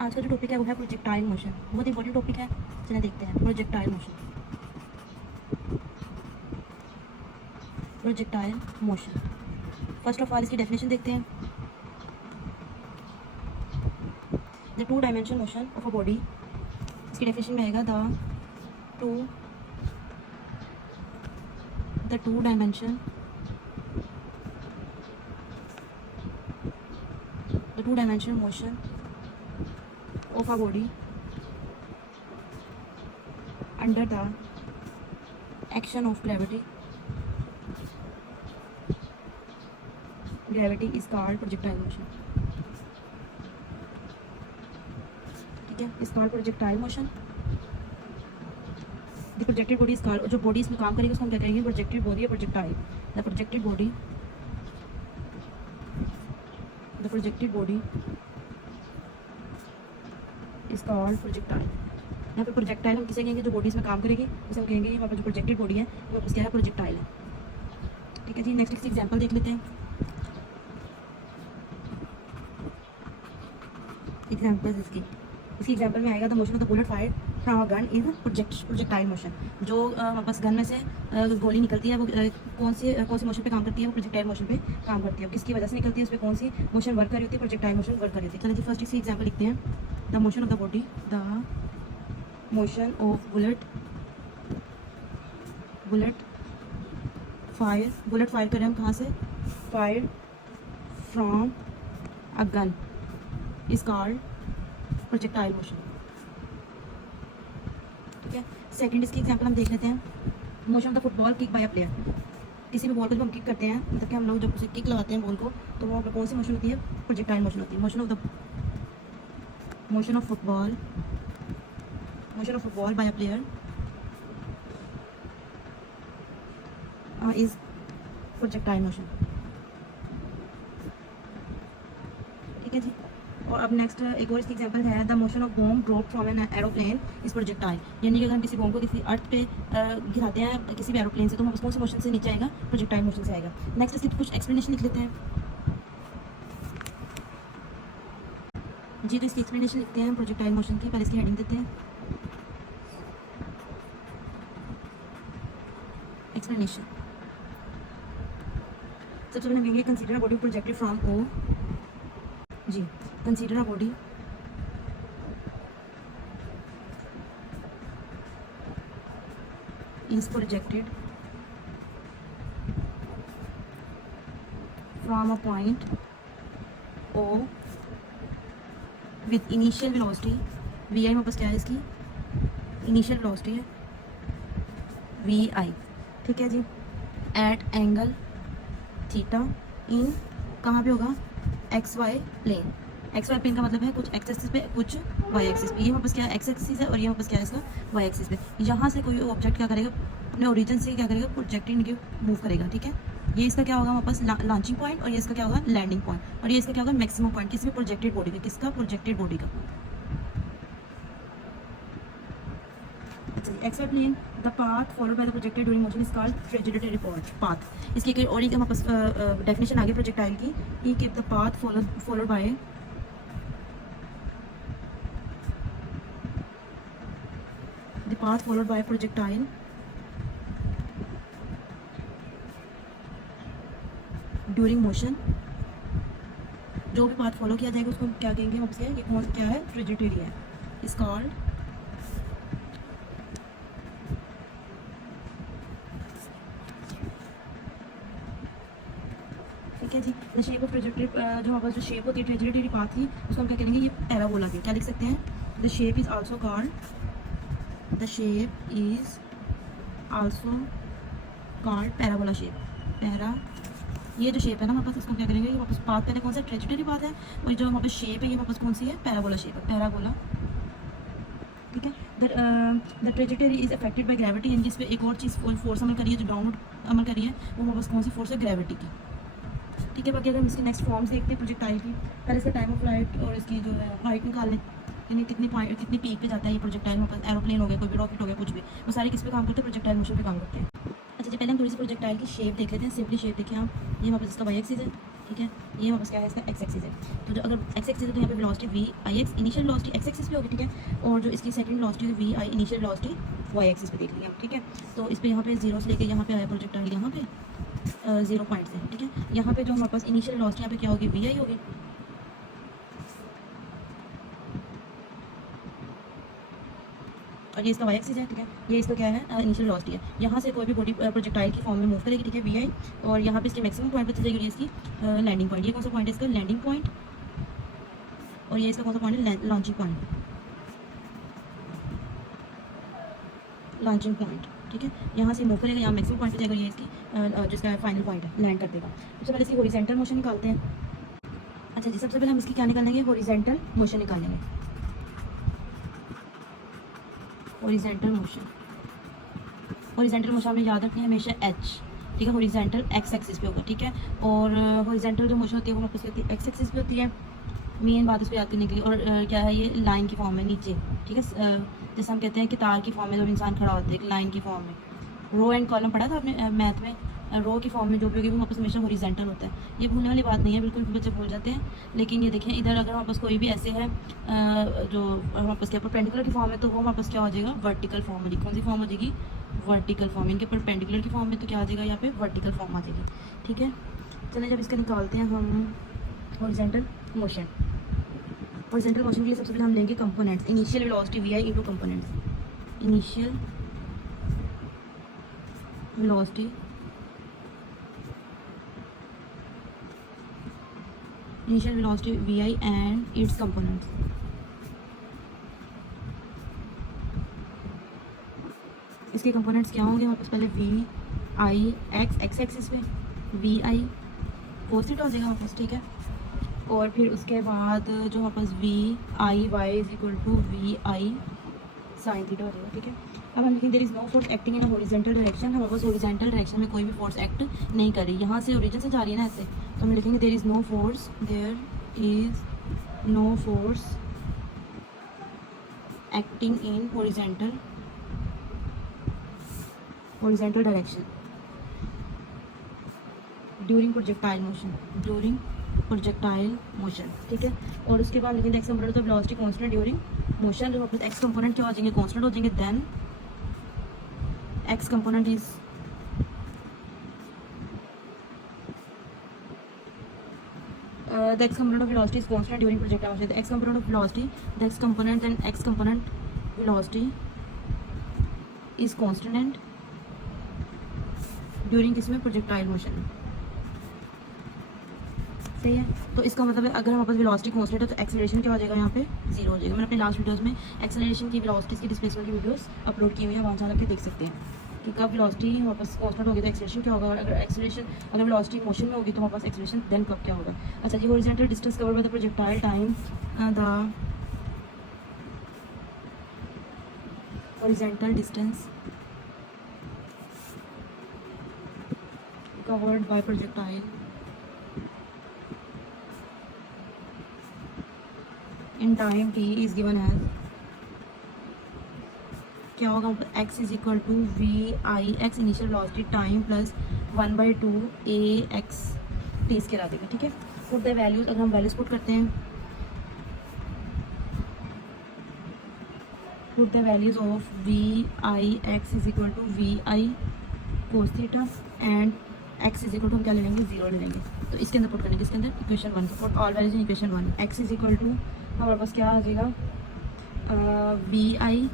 आज का जो टॉपिक है वो है प्रोजेक्टाइल मोशन। बहुत इंपॉर्टेंट टॉपिक है, चलिए देखते हैं projectile motion. Projectile motion, first of all इसकी डेफिनेशन देखते हैं। The two dimension motion of a body, इसकी डेफिनेशन में आएगा the two dimension motion of a body under the action of gravity is called projectile motion। ठीक है, is called projectile motion। the projected body is called, जो body इसमें काम करेगी उसको हम क्या कहेंगे, प्रोजेक्टेड बॉडी या projectile. the projected body is called projectile। यहाँ पे प्रोजेक्टाइल हम किसे कहेंगे, जो बॉडी इसमें काम करेगी उसे हम कहेंगे यहाँ पर जो प्रोजेक्टेड बॉडी है वो क्या है, प्रोजेक्टाइल है। ठीक है जी, नेक्स्ट किसी एग्जांपल देख लेते हैं। एग्जांपल इसकी एग्जांपल में आएगा the motion of the bullet fired from a gun is projectile motion. जो बस गन में से गोली निकलती है वो कौन सी मोशन पे काम करती है, वो प्रोजेक्टाइल मोशन पे काम करती है। किसकी वजह से निकलती है, उस पर कौन सी मोशन वर्क कर रही होती है, प्रोजेक्टाइल मोशन वर्क कर रही होती है। चलिए जी फर्स्ट इसकी एग्जांपल लिखते हैं। The motion of the body, the motion of bullet fire करें हम कहाँ से, fire from a gun is called projectile motion. ठीक है, सेकंड इसकी एग्जांपल हम देख लेते हैं। Motion of the football kick by a player, किसी भी बॉल को जब हम किक करते हैं, मतलब कि हम लोग जब उसे किक लगाते हैं बॉल को, तो वहाँ पर कौन सी मोशन होती है, प्रोजेक्टाइल मोशन होती है। Motion of football by a player is projectile motion. ठीक है जी, और अब नेक्स्ट एक और इसकी एग्जांपल है the motion of bomb drop from an aeroplane is projectile. यानी कि अगर हम किसी बॉम्ब को किसी अर्थ पे गिराते हैं किसी भी एरोप्लेन से, तो हम कौन से मोशन से नीचे आएगा, प्रोजेक्टाइल मोशन से आएगा। नेक्स्ट इसकी कुछ एक्सप्लेनेशन लिख लेते हैं जी। तो इसकी एक्सप्लेनेशन लिखते हैं प्रोजेक्टाइल मोशन की, पहले इसकी हेडिंग देते हैं। एक्सप्लेनेशन सबसे पहले हम कहेंगे consider a body projected from O जी। Consider a body is projected from a point O with initial velocity vi। मेरे पास क्या है, इसकी इनिशियल वेलोसिटी है vi। ठीक है जी, एट एंगल थीटा इन कहाँ पे होगा, XY प्लेन। XY प्लेन का मतलब है कुछ एक्स एक्सिस पे कुछ वाई एक्सिस पे। ये वापस क्या है, एक्स एक्सिस है, और ये वापस क्या है इसका, वाई एक्सिस पे। यहाँ से कोई ऑब्जेक्ट क्या करेगा, अपने ओरिजिन से क्या करेगा, प्रोजेक्टेड मूव करेगा। ठीक है, ये इसका क्या होगा वापस लॉन्चिंग पॉइंट, और ये इसका क्या होगा, लैंडिंग पॉइंट, और ये इसका क्या होगा, मैक्सिमम पॉइंट किसी भी प्रोजेक्टेड बॉडी का। किसका, प्रोजेक्टेड बॉडी का। X y plane, the path followed by the projected during motion is called trajectory path. इसकी एक और एक वापस डेफिनेशन आगे प्रोजेक्टाइल की कि the path followed bye the path followed by a projectile during motion। जो भी पाथ फॉलो किया जाएगा उसको क्या कहेंगे, वापस क्या है, ट्रेजेक्टरी है, इज कॉल्ड ठीक है जी। द शेप ऑफ ट्रेजेक्टरी, जो हमारे जो शेप होती है ट्रेजेक्टरी पाथ की, उसको हम क्या करेंगे, ये पैराबोला के। क्या लिख सकते हैं, the shape is also called parabola shape. ये जो शेप है ना वापस, इसको क्या करेंगे, ये वापस पाथ पहले कौन सा, ट्रेजेक्टरी पाथ है, और जो वापस शेप है ये वापस कौन सी है, पैराबोला शेप है, पैराबोला। ठीक है, the trajectory is affected by gravity. यानी जिस पे एक और चीज़ फोर्स अमल करी है, जो डाउनवर्ड अमल करी है, वो वापस कौन सी फोर्स है, ग्रेविटी की। ठीक है, बाकी अगर हम इसकी नेक्स्ट फॉर्म्स देखते हैं प्रोजेक्टाइल की, पहले इसका टाइम ऑफ फ्लाइट और इसकी जो है हाइट निकाल लें, यानी कितनी पीक पे जाता है ये प्रोजेक्टाइल। एरोप्लेन हो गया, कोई भी रॉकेट हो गया, कुछ भी, वो सारे किस पे काम करते हैं, प्रोजेक्टाइल मोशन पे काम करते हैं। अच्छा जी, पहले हम थोड़ी सी प्रोजेक्टाइल की शेप देख लेते हैं। सिंपली शेप देखिए आप, ये वापस इसका वाई एक्सिस है, ठीक है। ये वापस क्या है इसका एक्स एक्सिस है। तो जो अगर एक्स एक्सिस है तो यहाँ पे velocity v i x initial velocity x axis पे होगी, ठीक है। और जो इसकी सेकंड वेलोसिटी है v i initial velocity y axis पे देख लिया, ठीक है। तो इस पे यहाँ पे जीरो से लेके यहाँ पे आया प्रोजेक्टाइल यहाँ पे 0 पॉइंट से, ठीक है। यहाँ पे जो हमारे पास इनिशियल वेलोसिटी यहाँ पे क्या होगी, वी आई होगी, और ये इसका वाई एक्सिस है, ठीक है। ये इसका क्या है, इनिशियल वेलोसिटी है। यहाँ से कोई भी बॉडी प्रोजेक्टाइल की फॉर्म में मूव करेगी, ठीक है, वी आई, और यहाँ पे इसके मैक्सिमम पॉइंट पे चली जाएगी इसकी लैंडिंग पॉइंट। ये कौन सा पॉइंट है इसका, लैंडिंग पॉइंट, और ये इसका कौन सा पॉइंट है, लॉन्चिंग पॉइंट, लॉन्चिंग पॉइंट, ठीक है। यहाँ से मूव करेगा, यहाँ मैक्सिमम पॉइंट पे जाएगा, ये इसकी जिसका फाइनल पॉइंट है, लैंड कर देगा। सबसे पहले इसकी हॉरिजॉन्टल मोशन निकालते हैं। अच्छा जी, सबसे पहले हम इसकी क्या निकालेंगे, हॉरिजॉन्टल मोशन निकालेंगे, हॉरिजॉन्टल मोशन। हॉरिजॉन्टल मोशन में याद रखनी है हमेशा एच, ठीक है। हॉरिजॉन्टल एक्स एक्सिस पे होगा, ठीक है। और हॉरिजॉन्टल जो मोशन होती है वो वापस होती है एक्स एक्सिस पे होती है, मेन बात उस पर याद करने के लिए। और क्या है, ये लाइन की फॉर्म है नीचे, ठीक है। जैसे हम कहते हैं कि तार की फॉर्म में जब इंसान खड़ा होता है, एक लाइन की फॉर्म में। रो एंड कॉलम पढ़ा था आपने मैथ में, रो की फॉर्म में जो भी होगी वो वापस हमेशा हॉरिजॉन्टल होता है। ये भूलने वाली बात नहीं है, बिल्कुल बच्चे भूल जाते हैं। लेकिन ये देखें, इधर अगर वापस कोई भी ऐसे है जो वापस क्या परपेंडिकुलर की फॉर्म है, तो वो वापस क्या हो जाएगा, वर्टिकल फॉर्म हो जाएगी। कौन सी फॉर्म हो जाएगी, वर्टिकल फॉर्म। इनके परपेंडिकुलर की फॉर्म में तो क्या आ जाएगा, यहाँ पे वर्टिकल फॉर्म आ जाएगी, ठीक है। चलिए जब इसका निकालते हैं हम हॉरिजॉन्टल मोशन। हॉरिजॉन्टल मोशन के लिए सबसे पहले हम लेंगे components, initial velocity v i into components, initial velocity initial velocity vi and its components। इसके कंपोनेंट्स क्या होंगे, वापस पहले v i x x axis पे वी आई कोस थीटा हो जाएगा वापस, ठीक है। और फिर उसके बाद जो वापस v i y is equal to v i sine theta हो जाएगा, ठीक है। अब हम लिखेंगे there is no force acting in horizontal direction. हमारे पास हॉरिजॉन्टल डायरेक्शन में कोई भी फोर्स एक्ट नहीं कर रही, यहाँ से ओरिजिन से जा रही है ना ऐसे, तो हम लिखेंगे there is no force, there is no force acting in horizontal direction during projectile motion, during projectile motion, ठीक है। और उसके बाद लिखेंगे x component of velocity constant during motion. जो वापस एक्स कंपोनेंट क्या हो जाएंगे, कांस्टेंट हो जाएंगे। Then x component is the x component of velocity is constant during projectile motion। The x component of velocity, the x component then x component velocity is constant during किसमें, projectile motion। सही है। तो इसका मतलब है अगर हमारे पास velocity constant है तो एक्सेलरेशन क्या हो जाएगा, यहाँ पे जीरो हो जाएगा। मैंने अपने लास्ट वीडियोस में एक्सेलरेशन की, वेलोसिटीज की, डिस्प्लेसमेंट की वीडियोस अपलोड की हुई है, वहाँ जा के देख सकते हैं कि कब वेलोसिटी हमारे पास कांस्टेंट होगी तो एक्सेलरेशन क्या होगा, और अगर एक्सेलरेशन अगर वेलोसिटी मोशन में होगी तो हमारे पास एक्सेलरेशन देन कब क्या होगा। अच्छा जी, horizontal distance covered by the projectile time the horizontal distance covered by projectile in time t is given as क्या होगा, x is equal to v i x initial velocity time plus 1/2 a x t इसके ला देगा, ठीक है। For the values, अगर हम values put करते हैं, put the values of v i x is equal to v i cos theta and x is equal to हम क्या ले लेंगे, जीरो ले लेंगे। तो इसके अंदर पुट करेंगे, इसके अंदर equation 1 for all values in equation 1 x is equal to हमारे पास क्या आ जाएगा, वी आई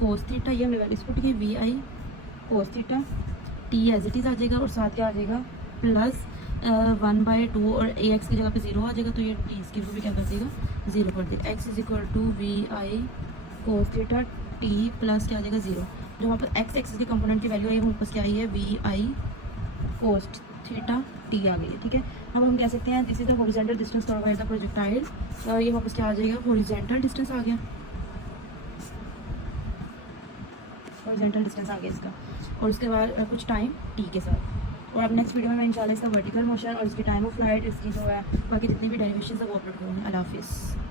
कोस थीटा, ये हमने वैल्यूज पुट की, v i cos theta, t as it is आ जाएगा, और साथ क्या आ जाएगा प्लस 1/2, और ए एक्स की जगह पे जीरो आ जाएगा, तो ये टी इसके भी क्या कर देगा, जीरो कर देगा। X is equal to v i cos theta t plus क्या आ जाएगा, जीरो। जो वहाँ पर एक्स एक्सिस के कंपोनेंट की वैल्यू आई है वो वापस क्या आई है, v i cos theta t आ गई है, ठीक है। अब हम कह सकते हैं this is the horizontal distance covered by the projectile, ये वापस क्या आ जाएगा, हॉरिजॉन्टल डिस्टेंस आ गया, हॉरिजॉन्टल डिस्टेंस आ गया इसका। और उसके बाद कुछ टाइम टी के साथ। और अब नेक्स्ट वीडियो में मैं इंशाल्लाह इसका वर्टिकल मोशन और इसकी टाइम ऑफ फ्लाइट, इसकी जो है बाकी जितनी भी डेरिवेशन है वो अपलोड करूँगी। अल्लाह हाफिज़।